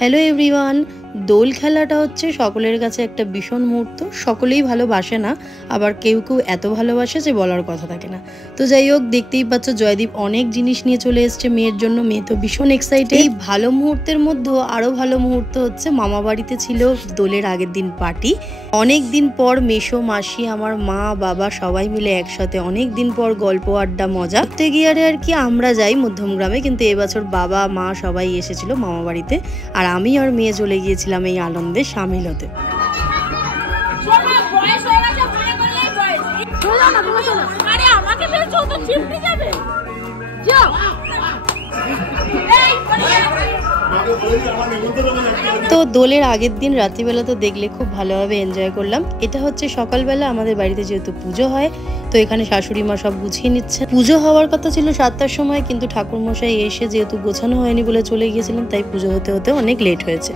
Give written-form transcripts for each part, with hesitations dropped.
Hello everyone, দোল খেলাটা হচ্ছে সকলের কাছে একটা ভীষণ মুহূর্ত। সকলেই ভালোবাসে না, আবার কেউ কেউ এত ভালোবাসে যে বলার কথা থাকে না। তো যাই হোক, দেখতেই পাচ্ছ জয়দীপ অনেক জিনিস নিয়ে চলে এসছে মেয়ের জন্য। মেয়ে তো ভীষণ এক্সাইটেড। এই ভালো মুহূর্তের মধ্যেও আরও ভালো মুহূর্ত হচ্ছে মামা বাড়িতে ছিল দোলের আগের দিন পার্টি। অনেক দিন পর মেসো মাসি, আমার মা বাবা সবাই মিলে একসাথে অনেক দিন পর গল্প আড্ডা মজা প্রত্যেক ইয়ারে আর কি আমরা যাই মধ্যমগ্রামে, কিন্তু এবছর বাবা মা সবাই এসেছিল মামা বাড়িতে, আর আমি আর মেয়ে চলে গিয়েছিলাম এই আনন্দে সামিল হতে। তো দোলের আগের দিন রাত্রিবেলা তো দেখলে খুব ভালোভাবে এনজয় করলাম। এটা হচ্ছে সকালবেলা আমাদের বাড়িতে যেহেতু পুজো হয়, তো এখানে শাশুড়ি মা সব গুছিয়ে নিচ্ছে। পুজো হওয়ার কথা ছিল 7টার সময়, কিন্তু ঠাকুরমশাই এসে যেহেতু গোছানো হয়নি বলে চলে গিয়েছিলেন, তাই পুজো হতে হতে অনেক লেট হয়েছে।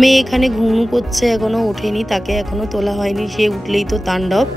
মেয়ে এখানে ঘুমু করছে, এখনো ওঠেনি, তাকে এখনো তোলা হয়নি, সে উঠলেই তো তাণ্ডব।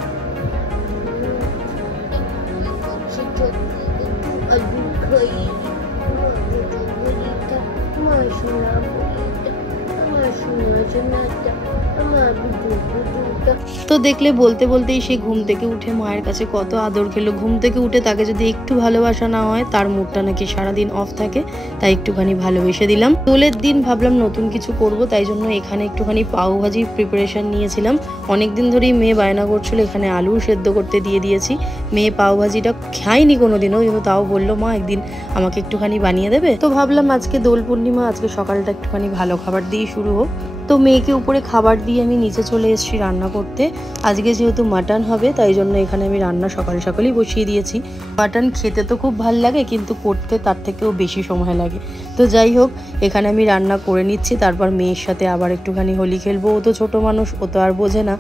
তো দেখলে বলতে বলতেই সে ঘুম থেকে উঠে মায়ের কাছে কত আদর খেলো। ঘুম থেকে উঠে তাকে যদি একটু ভালোবাসা না হয়, তার মুডটা নাকি সারাদিন অফ থাকে, তাই একটুখানি ভালোবেসে দিলাম। দোলের দিন ভাবলাম নতুন কিছু করব, তাই জন্য এখানে একটুখানি পাও ভাজি প্রিপারেশন নিয়েছিলাম। অনেকদিন ধরেই মেয়ে বায়না করছিল, এখানে আলু সেদ্ধ করতে দিয়ে দিয়েছি। মেয়ে পাও ভাজিটা খায়নি কোনোদিনও, কিন্তু তাও বললো মা একদিন আমাকে একটুখানি বানিয়ে দেবে। তো ভাবলাম আজকে দোল পূর্ণিমা, আজকে সকালটা একটুখানি ভালো খাবার দিয়ে শুরু হোক। তো মেয়েকে উপরে খাবার দিয়ে আমি নিচে চলে এসেছি রান্না করতে। আজকে যেহেতু মাটন হবে, তাই জন্য এখানে আমি রান্না সকাল সকালই বসিয়ে দিয়েছি। মাটন খেতে তো খুব ভালো লাগে, কিন্তু করতে তার থেকেও বেশি সময় লাগে। তো যাই হোক, এখানে আমি রান্না করে নিচ্ছি, তারপর মেয়ের সাথে আবার একটুখানি হোলি খেলবো। ও তো ছোটো মানুষ, ও তো আর বোঝে না,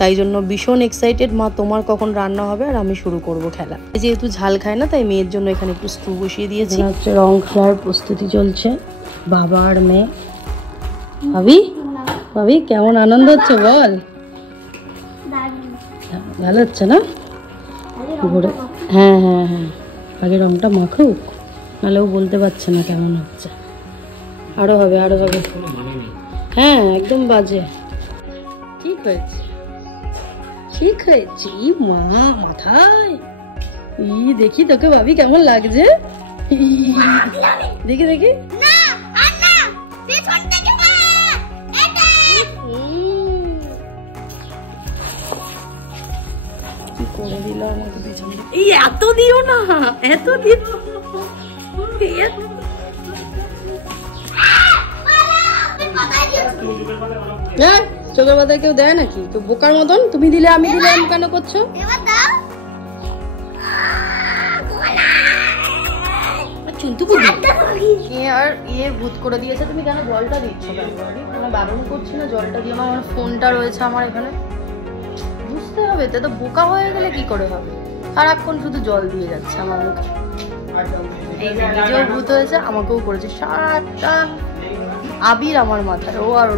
তাই জন্য ভীষণ এক্সাইটেড। মা তোমার কখন রান্না হবে আর আমি শুরু করব খেলা। যেহেতু ঝাল খায় না, তাই মেয়ের জন্য এখানে একটু স্টু বসিয়ে দিয়েছি। হচ্ছে রং খেলার প্রস্তুতি চলছে বাবা আর মেয়ে। ভাবি ভাবি কেমন আনন্দ হচ্ছে বল? ভালো হচ্ছে না? হ্যাঁ হ্যাঁ হ্যাঁ, আগে রংটা মাখুক, নাহলে ও বলতে পারছে না কেমন হচ্ছে। আরো হবে আরো হবে। হ্যাঁ একদম বাজে। ঠিক হয়েছে ঠিক হয়েছে। মা মাথায় দেখি তোকে ভাবি কেমন লাগছে। দেখি দেখি। করে দিল আমাকে পেছনে। এই এত দিও না, এত দিও। চোখের পাতায় কেউ দেয় নাকি? তো বোকার মতন তুমি দিলে আমি দিলে আমি কেন করছো? আর ভূত করে দিয়েছে। তুমি কেন জলটা দিচ্ছ? বারণ করছি না জলটা দিয়ে, আমার ফোনটা রয়েছে আমার এখানে, বুঝতে হবে। তো বোকা হয়ে গেলে কি করে হবে? সারাক্ষণ শুধু জল দিয়ে যাচ্ছে আমার মুখে। এই যে নিজেও ভূত হয়েছে, আমাকেও করেছে। সারাটা আবির আমার মাথায়, ও আর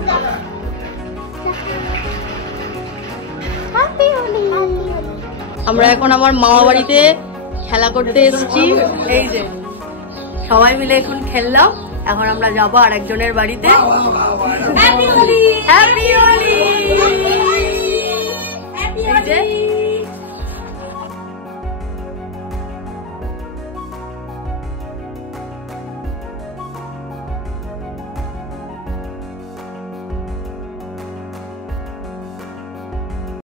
আমরা এখন আমার মামা বাড়িতে খেলা করতে এসেছি। এই যে সবাই মিলে এখন খেললাম। এখন আমরা যাবো আর একজনের বাড়িতে। Happy Holi, happy Holi.